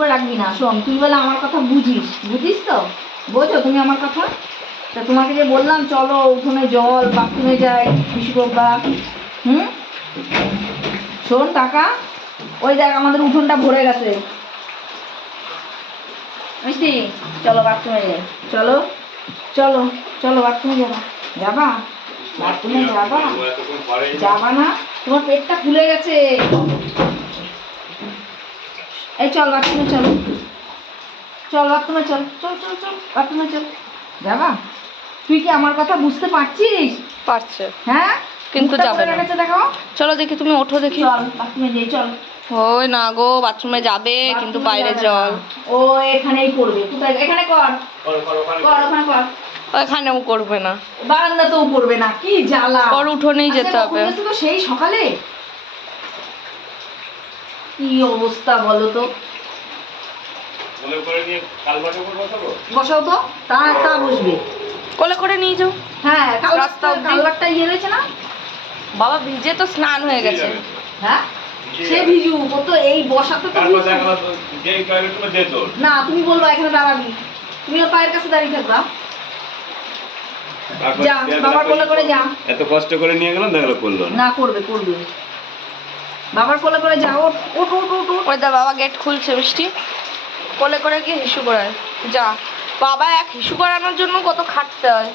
রাখবি না, শোন, তুই বলে আমার কথা বুঝিস বুঝিস তো? বোঝো তুমি আমার কথা? তা তোমাকে যে বললাম, চলো উঠোনে জল বাথরুমে যাই হুম? শোন ওই দেখ আমাদের উঠোনটা ভরে গেছে। মিষ্টি, চলো বাথরুমে যাই। চলো চলো চলো বাথরুমে যাবা। যাবা? বাথরুমে যাবা? যাবা না? তোমার পেটটা ফুলে গেছে। এই চল বাথরুমে চল। চল বাথরুমে চল চল চল চল বাথরুমে চল। যাবা তুই কি আমার কথা বুঝতে পারছিস? পারছে। হ্যাঁ? কিন্তু যাবে না। চলো দেখি তুমি ওঠো দেখি। চল বাথরুমে যাই চল। ওই না গো বাথরুমে যাবে কিন্তু বাইরে জল ও এখানেই করবে কোথায়? এখানে কর। কর ওখানে কর ওখানেও করবে না। বারান্দাতেও করবে না কি জ্বালা। ওর উঠোনেই আচ্ছা, যেতে হবে। তো সেই সকালে? কি অবস্থা বলো তো? বসাও তো তা তা বসবে। কোলে করে নিয়ে যাও। হ্যাঁ রাস্তা রাস্তা অবধি। ইয়ে রয়েছে না? বাবা ভিজে তো স্নান হয়ে গেছে। হ্যাঁ? সে ভিজু ও তো এই বসাতে তো না তুমি বলবা এখানে দাঁড়াবি। তুমি ওর পায়ের কাছে দাঁড়িয়ে থাকবা। যা বাবার কোলে করে যা। এত কষ্ট করে নিয়ে গেলাম দেখল করল না। না করবে করবে। বাবার কোলে করে যা ওঠ ওঠ ওঠ ওঠ ওঠ। ওই দা বাবা গেট খুলছে মিষ্টি। কোলে করে গিয়ে হিসু করায়। যা বাবা এক হিসু করানোর জন্য কত খাটতে হয়।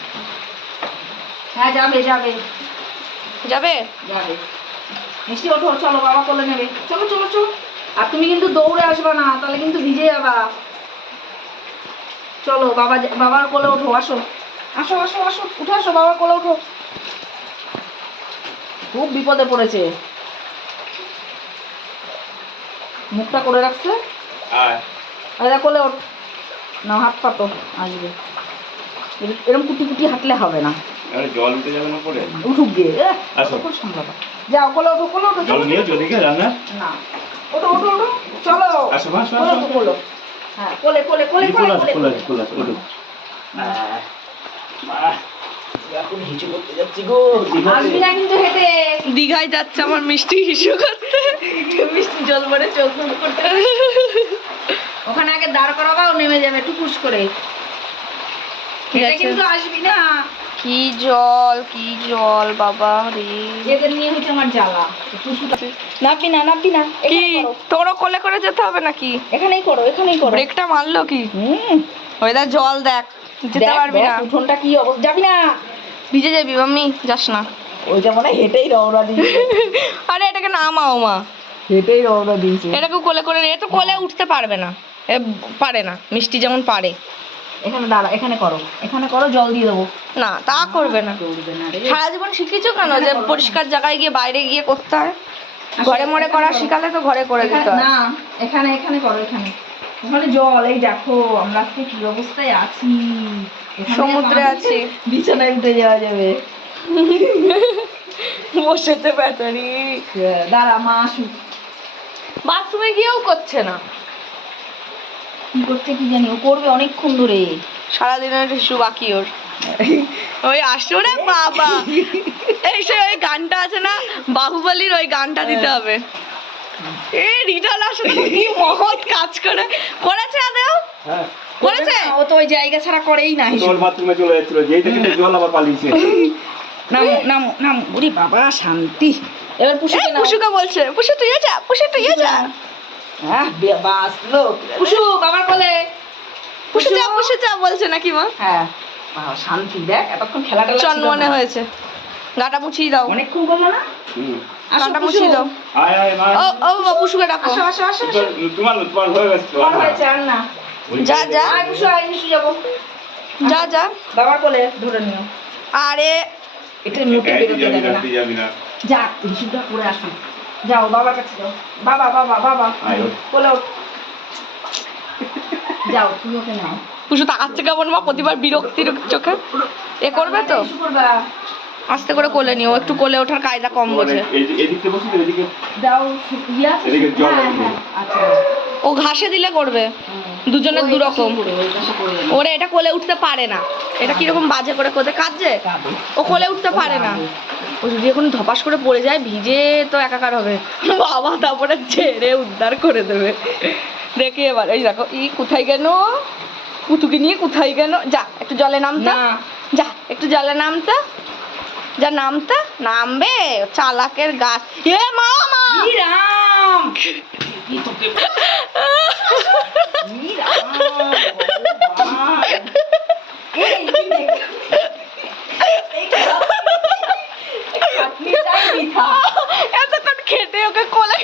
হ্যাঁ যাবে যাবে। যাবে? যাবে। মিষ্টি ওঠো চলো বাবা কোলে নেবে। চলো চলো চলো। আর তুমি কিন্তু দৌড়ে আসবা না তাহলে কিন্তু ভিজে যাবা। চলো বাবা বাবার কোলে ওঠো আসো। আসো আসো আসো উঠে আসো বাবার কোলে ওঠো। খুব বিপদে পড়েছে। মুখটা করে রাখছে? আর? কোলে ওঠ না হাত পাতো আসবে। এর- এরম কুটি কুটি হাঁটলে হবে না। জল উঠে যাবে না পরে উঠুক গিয়ে। এ, আসো। কতক্ষণ সামলাবা যাও কোলে ওঠো কোলে ওঠো জল নিয়ে চলে গিয়ে রান্না। না। ওঠো ওঠো ওঠো। চলো। আসো আসো, আসো, কোলে। হ্যাঁ কোলে কোলে কোলে কোলে ওঠো। এখন হিচু করতে যাচ্ছি গো কিন্তু হেঁটে দীঘায় যাচ্ছে আমার মিষ্টি হিসু করতে। মিষ্টি জল ভরে চোখ মুখ করতে। ওখানে আগে দাঁড় করাবা ও নেমে যাবে টুকুস করে। হেঁটে কিন্তু আসবি না। কি জল কি জল বাবা রে। যেদের নিয়ে হচ্ছে আমার জ্বালা। নাববি না নাববি না। কি? তোরও কোলে করে যেতে হবে নাকি? এখানেই করো এখানেই করো। ব্রেকটা মারলো কি? হুম। ওই জল দেখ। যেতে পারবি না। উঠোনটা কি অবস্থা যাবি না। ভিজে যাবি মাম্মি যাস না। ওইটা মনে হেঁটেই রওনা দিয়েছে। আরে এটাকে নামাও মা। হেঁটেই রওনা দিয়েছে। এটাকে কোলে করে এ তো কোলে উঠতে পারবে না। এ পারে না মিষ্টি যেমন পারে। এখানে দাঁড়া এখানে করো। এখানে করো জল দিয়ে দেবো। না তা করবে না। সারা জীবন শিখেছো কেন যে পরিষ্কার জায়গায় গিয়ে বাইরে গিয়ে করতে হয়? ঘরে মরে করা শিখালে তো ঘরে করে দিতে হয়। না এখানে এখানে করো এখানে। ওখানে জল এই দেখো আমরা আজকে কি অবস্থায় আছি? সমুদ্রে আছি। বিছানায় উঠে যাওয়া যাবে। ব্যাটারি। দাঁড়া মা আসুক। বাথরুমে গিয়েও করছে না। কি করছে কি জানি ও করবে অনেকক্ষণ ধরে। সারাদিনের শিশু বাকি ওর। ওই আসো রে বাবা। এই সে ওই গানটা আছে না বাহুবলীর ওই গানটা দিতে হবে। এ রিটাল আসলে কি মহৎ কাজ করে। করেছে আদেও হ্যাঁ। করেছে? ও তো ওই জায়গা ছাড়া করেই না জল বাথরুমে চলে যাচ্ছিল যেই থেকে জল আবার পালিয়েছে। নাম নাম নাম ওরে বাবা শান্তি। এবার পুষুকে নাও। পুষুকে বলছে পুষু তুই যা পুষু তুই যা। হ্যাঁ বে- বাঁচলো পুষু বাবার কোলে। পুষু যা পুষু। যা বলছে নাকি মা? হ্যাঁ। শান্তি দেখ এতক্ষণ খেলাটা চন্মনে হয়েছে। গাটা মুছিয়ে দাও। অনেকক্ষণ করল না? গাটা মুছিয়ে দাও আয় আয় মা। ও ও বাবা ডাকো। আসো আসো আসো আসো। তোমার- তোমার তোমার হয়ে গেছে তোমার না। হয়েছে আর না। যা যা আয় পুষু আয় নিশু যাব। যা যা। বাবার কোলে ধরে নিও। আরে এটা নোটে বেরোতে দেবে না, না। তুই যাবি না। যাক নিশুটা করে আসো। যাও বাবার কাছে যাও। বাবা বাবা বাবা। আয় ওঠ। কোলে যাও তুমি ওকে নাও। পুষু তাকাচ্ছে কেমন মা? প্রতিবার বিরক্তির চোখে। এ করবে তো? করবা আস্তে করে কোলে নিও একটু কোলে ওঠার কায়দা কম বোঝে। এই- এদিকে বসি এদিকে দাও ইয়ে? এদিকে জল হ্যাঁ, হ্যাঁ, আচ্ছা। ও ঘাসে দিলে করবে দুজনের দু রকম। ওরে এটা কোলে উঠতে পারে না। এটা কীরকম বাজে করে কোথায় কাঁদছে? ও কোলে উঠতে পারে না। ও যদি এখন ধপাস করে পড়ে যায় ভিজে তো একাকার হবে। বাবা তারপরে ছেড়ে উদ্ধার করে দেবে। দেখি এবার এই দেখো ই কোথায় গেল? পুতুকে নিয়ে কোথায় গেল? যা একটু জলে নামতা। না। যা একটু জলে নামতা। যা নামতা? নামবে? চালাকের গাছ। এ মা মা ই রাম। এতক্ষণ খেটে ওকে কোলে।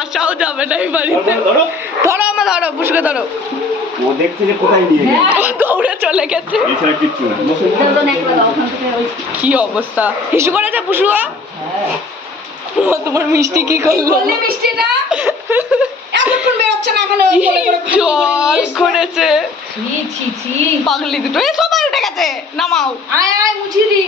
আসাও যাবে না এই বাড়িতে। ধরো, পুষকে ধরো ও দেখছে যে কোথায় নিয়ে গেছে। দৌড়ে চলে গেছে। কি অবস্থা? হিসু করেছে পুষুয়া হ্যাঁ। ও তোমার মিষ্টি কি করল? মিষ্টিটা? এতক্ষণ বেরোচ্ছে না এখানে জল করেছে। ছি, ছি, ছি। পাগলি দুটো। এই সবাই উঠে গেছে। নামাও। আয় আয় মুছিয়ে